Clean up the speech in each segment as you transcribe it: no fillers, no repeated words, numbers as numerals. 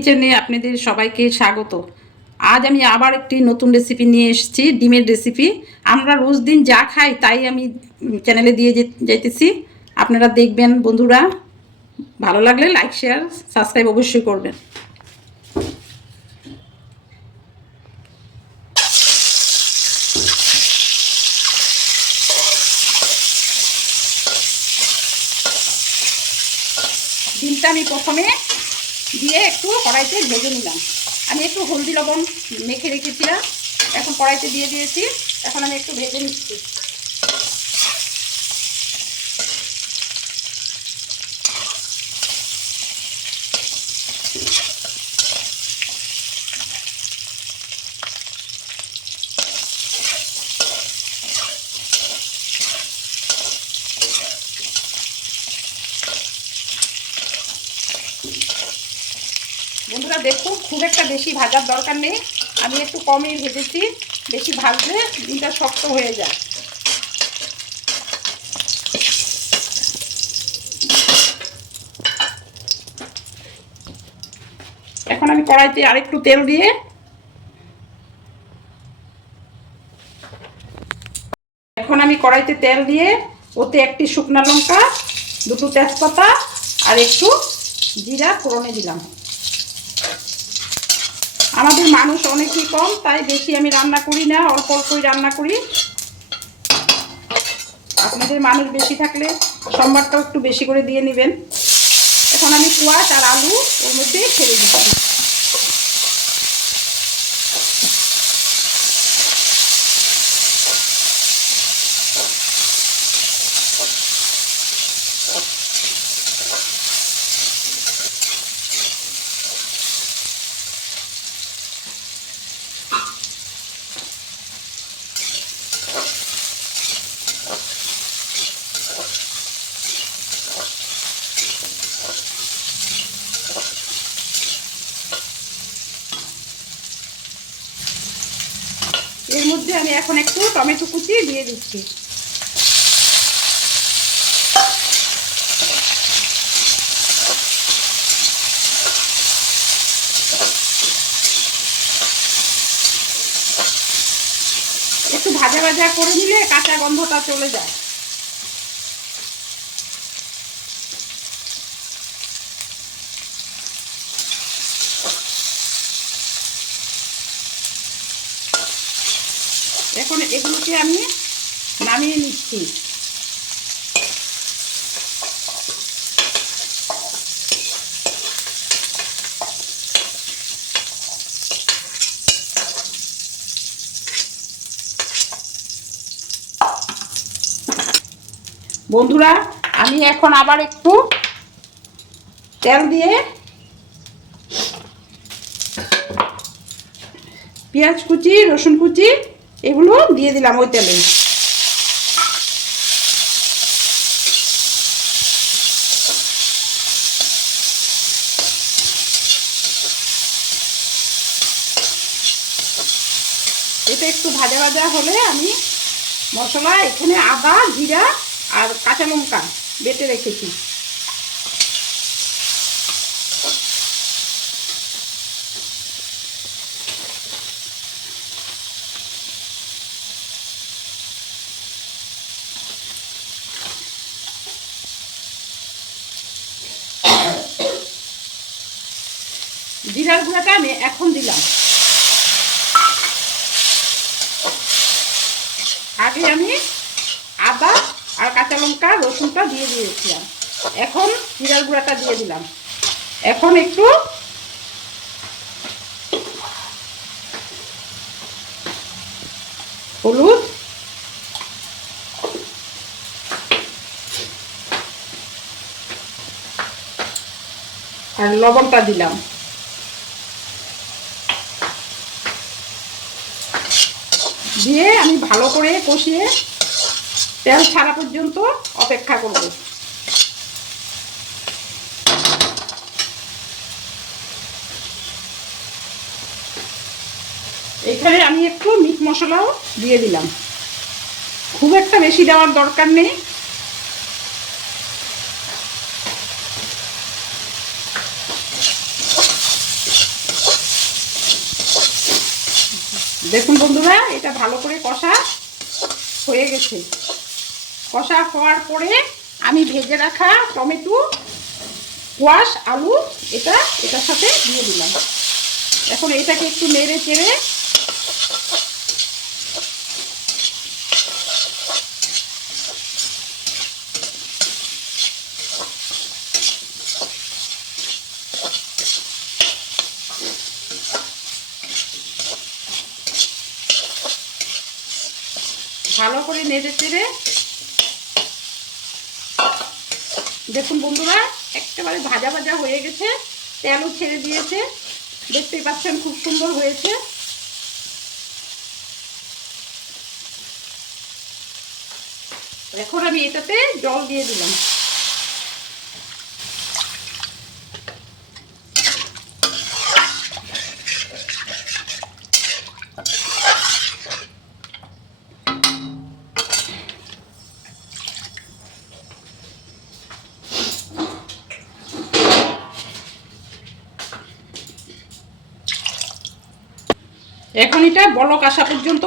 কিচেনে আপনাদের সবাইকে স্বাগত। আজ আমি আবার একটি নতুন রেসিপি নিয়ে এসেছি, ডিমের রেসিপি। আমরা রোজ দিন যা খাই তাই আমি চ্যানেলে দিয়ে যাইতেছি। আপনারা দেখবেন বন্ধুরা, ভালো লাগলে লাইক শেয়ার সাবস্ক্রাইব অবশ্যই করবেন। ডিমটা আমি প্রথমে দিয়ে একটু কড়াইতে ভেজে নিলাম। আমি একটু হলদি লবণ মেখে রেখেছিলাম, এখন কড়াইতে দিয়ে দিয়েছি। এখন আমি একটু ভেজে নিচ্ছি। বন্ধুরা দেখুন, খুব একটা বেশি ভাজার দরকার নেই, আমি একটু কমই ভেজেছি। বেশি ভাজলে ডিমটা শক্ত হয়ে যায়। এখন আমি কড়াইতে আরেকটু তেল দিয়ে ওতে একটি শুকনা লঙ্কা, দুটো তেজপাতা আর একটু জিরা ফোড়নে দিলাম। আমাদের মানুষ অনেকই কম, তাই বেশি আমি রান্না করি না, অল্প অল্পই রান্না করি। আপনাদের মানুষ বেশি থাকলে সম্বারটাও একটু বেশি করে দিয়ে নেবেন। এখন আমি কোয়াশ আর আলু ওর মধ্যে ছেড়ে দিচ্ছি। এর মধ্যে আমি এখন একটু টমেটো কুচি দিয়ে দিচ্ছি। একটু ভাজা ভাজা করে নিলে কাঁচা গন্ধটা চলে যায়। এখন এগুলোকে আমি নামিয়ে নিচ্ছি। বন্ধুরা, আমি এখন আবার একটু তেল দিয়ে পেঁয়াজ কুচি, রসুন কুচি এগুলো দিয়ে দিলাম ওই তেলে। এটা একটু ভাজা ভাজা হলে আমি মশলা, এখানে আদা, জিরা আর কাঁচা লঙ্কা বেটে রেখেছি, জিরার গুঁড়াটা আমি এখন দিলাম। আগে আমি আদা আর কাঁচা লঙ্কা রসুনটা দিয়ে দিয়েছিলাম, এখন জিরার গুঁড়াটা দিয়ে দিলাম। এখন একটু হলুদ আর লবণটা দিলাম। দিয়ে আমি ভালো করে কষিয়ে তেল ছাড়া পর্যন্ত অপেক্ষা করব। এখানে আমি একটু মিট মশলাও দিয়ে দিলাম, খুব একটা বেশি দেওয়ার দরকার নেই। দেখুন বন্ধুরা, এটা ভালো করে কষা হয়ে গেছে। কষা হওয়ার পরে আমি ভেজে রাখা টমেটো, কোয়াশ, আলু এটার সাথে দিয়ে দিলাম। এখন এটাকে একটু নেড়ে চেড়ে ভালো করে নেড়ে চেড়ে, দেখুন বন্ধুরা একেবারে ভাজা ভাজা হয়ে গেছে, তেলও ছেড়ে দিয়েছে, দেখতেই পাচ্ছেন খুব সুন্দর হয়েছে। এখন আমি এটাতে জল দিয়ে দিলাম। এখন এটা বলক আসা পর্যন্ত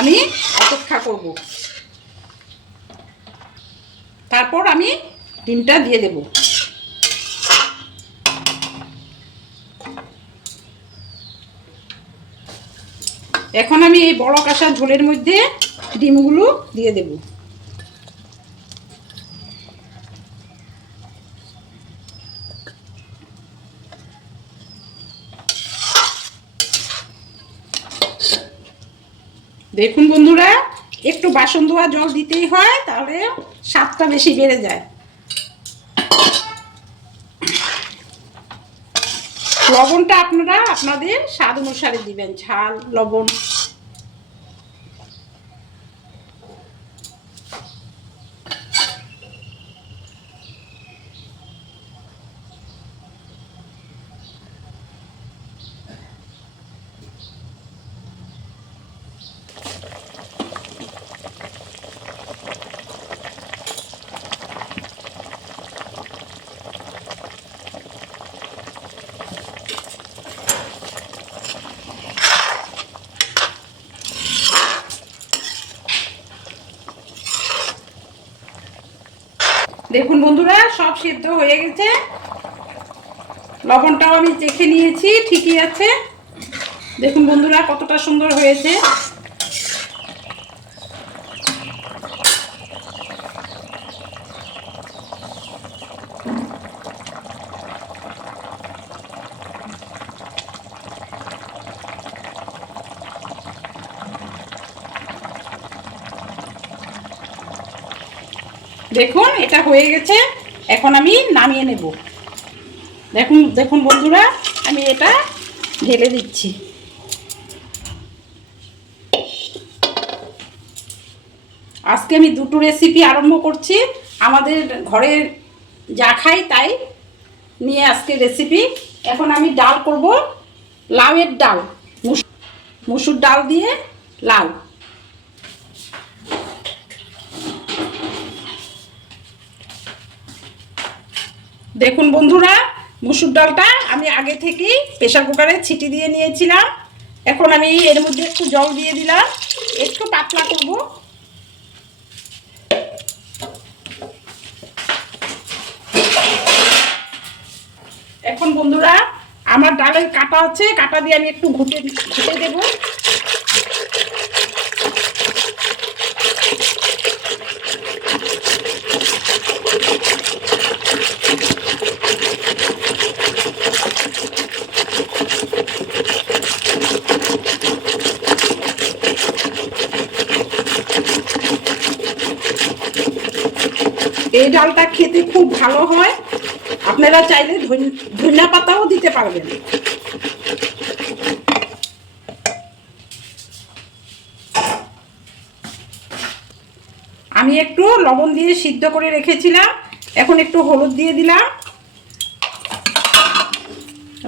আমি অপেক্ষা করব, তারপর আমি ডিমটা দিয়ে দেব। এখন আমি এই বলক আসা ঝোলের মধ্যে ডিমগুলো দিয়ে দেব। দেখুন বন্ধুরা, একটু বাসন ধোয়া জল দিতেই হয়, তাহলে স্বাদটা বেশি বেড়ে যায়। লবণটা আপনারা আপনাদের স্বাদ অনুসারে দিবেন, ঝাল লবণ। দেখুন বন্ধুরা, সব সিদ্ধ হয়ে গেছে, লবণটাও আমি চেখে নিয়েছি, ঠিকই আছে। দেখুন বন্ধুরা কতটা সুন্দর হয়েছে। দেখুন এটা হয়ে গেছে, এখন আমি নামিয়ে নেব। দেখুন দেখুন বন্ধুরা, আমি এটা ঢেলে দিচ্ছি। আজকে আমি দুটো রেসিপি আরম্ভ করছি, আমাদের ঘরে যা খাই তাই নিয়ে আজকে রেসিপি। এখন আমি ডাল করব, লাউয়ের ডাল, মুসুর ডাল দিয়ে লাউ। দেখুন বন্ধুরা, মুসুর ডালটা আমি আগে থেকেই প্রেসার কুকারে ছিটি দিয়ে নিয়েছিলাম। এখন আমি এর মধ্যে একটু জল দিয়ে দিলাম, একটু পাতলা করব। এখন বন্ধুরা আমার ডালের কাটা আছে, কাটা দিয়ে আমি একটু ঘুটে দেব। এই ডালটা খেতে খুব ভালো হয়, আপনারা চাইলে ধনিয়া পাতাও দিতে পারবেন। আমি একটু লবণ দিয়ে সিদ্ধ করে রেখেছিলাম, এখন একটু হলুদ দিয়ে দিলাম।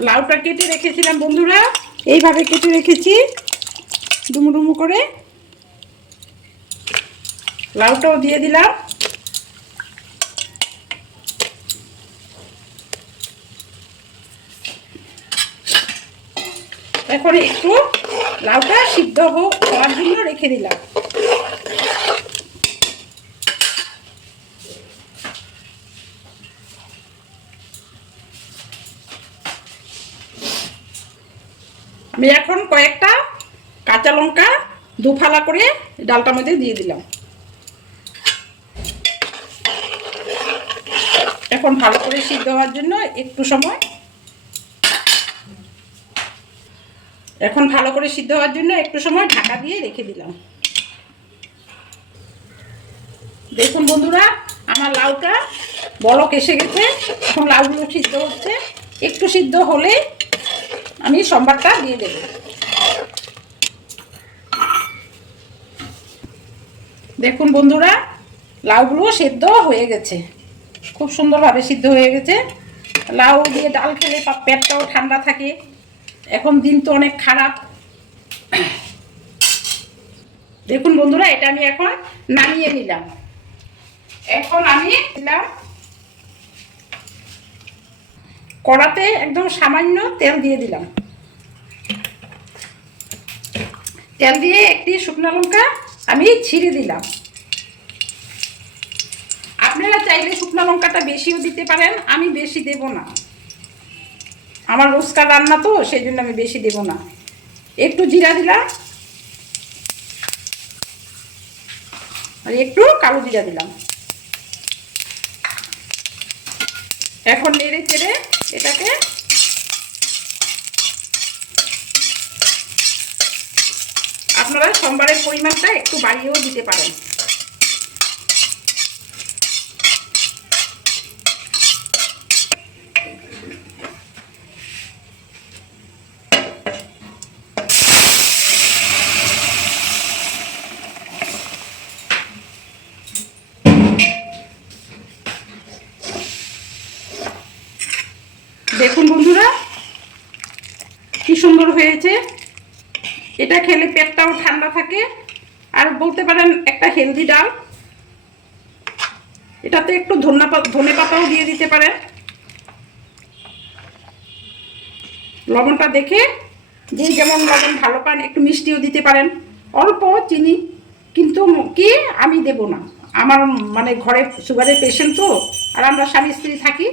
লাউটা কেটে রেখেছিলাম বন্ধুরা, এইভাবে কেটে রেখেছি ডুমু ডুমু করে, লাউটাও দিয়ে দিলাম। এখন একটু লাউটা সিদ্ধ হওয়ার জন্য রেখে দিলাম। আমি এখন কয়েকটা কাঁচা লঙ্কা দুফালা করে ডালটার মধ্যে দিয়ে দিলাম। এখন ভালো করে সিদ্ধ হওয়ার জন্য একটু সময় ঢাকা দিয়ে রেখে দিলাম। দেখুন বন্ধুরা, আমার লাউটা বলক এসে গেছে। এখন লাউগুলো সিদ্ধ হচ্ছে, একটু সিদ্ধ হলে আমি সম্বারটা দিয়ে দেব। দেখুন বন্ধুরা, লাউগুলো সিদ্ধ হয়ে গেছে, খুব সুন্দরভাবে সিদ্ধ হয়ে গেছে। লাউ দিয়ে ডাল খেলে পেটটাও ঠান্ডা থাকে। এখন দিন তো অনেক খারাপ। দেখুন বন্ধুরা, এটা আমি এখন নামিয়ে নিলাম। এখন আমি দিলাম কড়াতে একদম সামান্য তেল দিয়ে দিলাম। তেল দিয়ে একটি শুকনো লঙ্কা আমি ছিঁড়ে দিলাম। আপনারা চাইলে শুকনো লঙ্কাটা বেশিও দিতে পারেন, আমি বেশি দেব না। আমার রোজকার রান্না তো, সেই জন্য আমি বেশি দেব না। একটু জিরা দিলাম আর একটু কালো জিরা দিলাম। এখন নেড়ে চেড়ে এটাকে আপনারা সম্বারের পরিমাণটা একটু বাড়িয়েও দিতে পারেন। দেখুন বন্ধুরা, কি সুন্দর হয়েছে। এটা খেলে পেটটাও ঠান্ডা থাকে, আর বলতে পারেন একটা হেলদি ডাল। এটাতে একটু ধনে পাতাও দিয়ে দিতে পারেন। লবণটা দেখে যে যেমন লবণ ভালো পান, একটু মিষ্টিও দিতে পারেন, অল্প চিনি। কিন্তু কি আমি দেব না, আমার মানে ঘরে সুগারের পেশেন্ট তো, আর আমরা স্বামী স্ত্রী থাকি,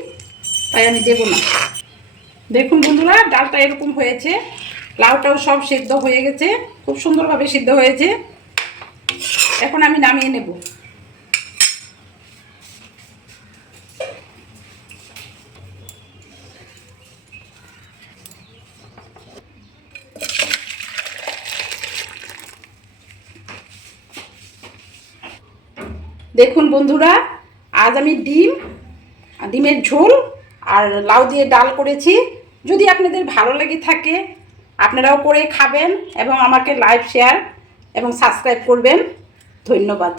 তাই আমি দেব না। দেখুন বন্ধুরা, ডালটা এরকম হয়েছে। লাউটাও সব সিদ্ধ হয়ে গেছে, খুব সুন্দরভাবে সিদ্ধ হয়েছে। এখন আমি নামিয়ে নেব। দেখুন বন্ধুরা, আজ আমি ডিমের ঝোল আর লাউ দিয়ে ডাল করেছি। যদি আপনাদের ভালো লেগে থাকে, আপনারাও করে খাবেন এবং আমাকে লাইক, শেয়ার এবং সাবস্ক্রাইব করবেন। ধন্যবাদ।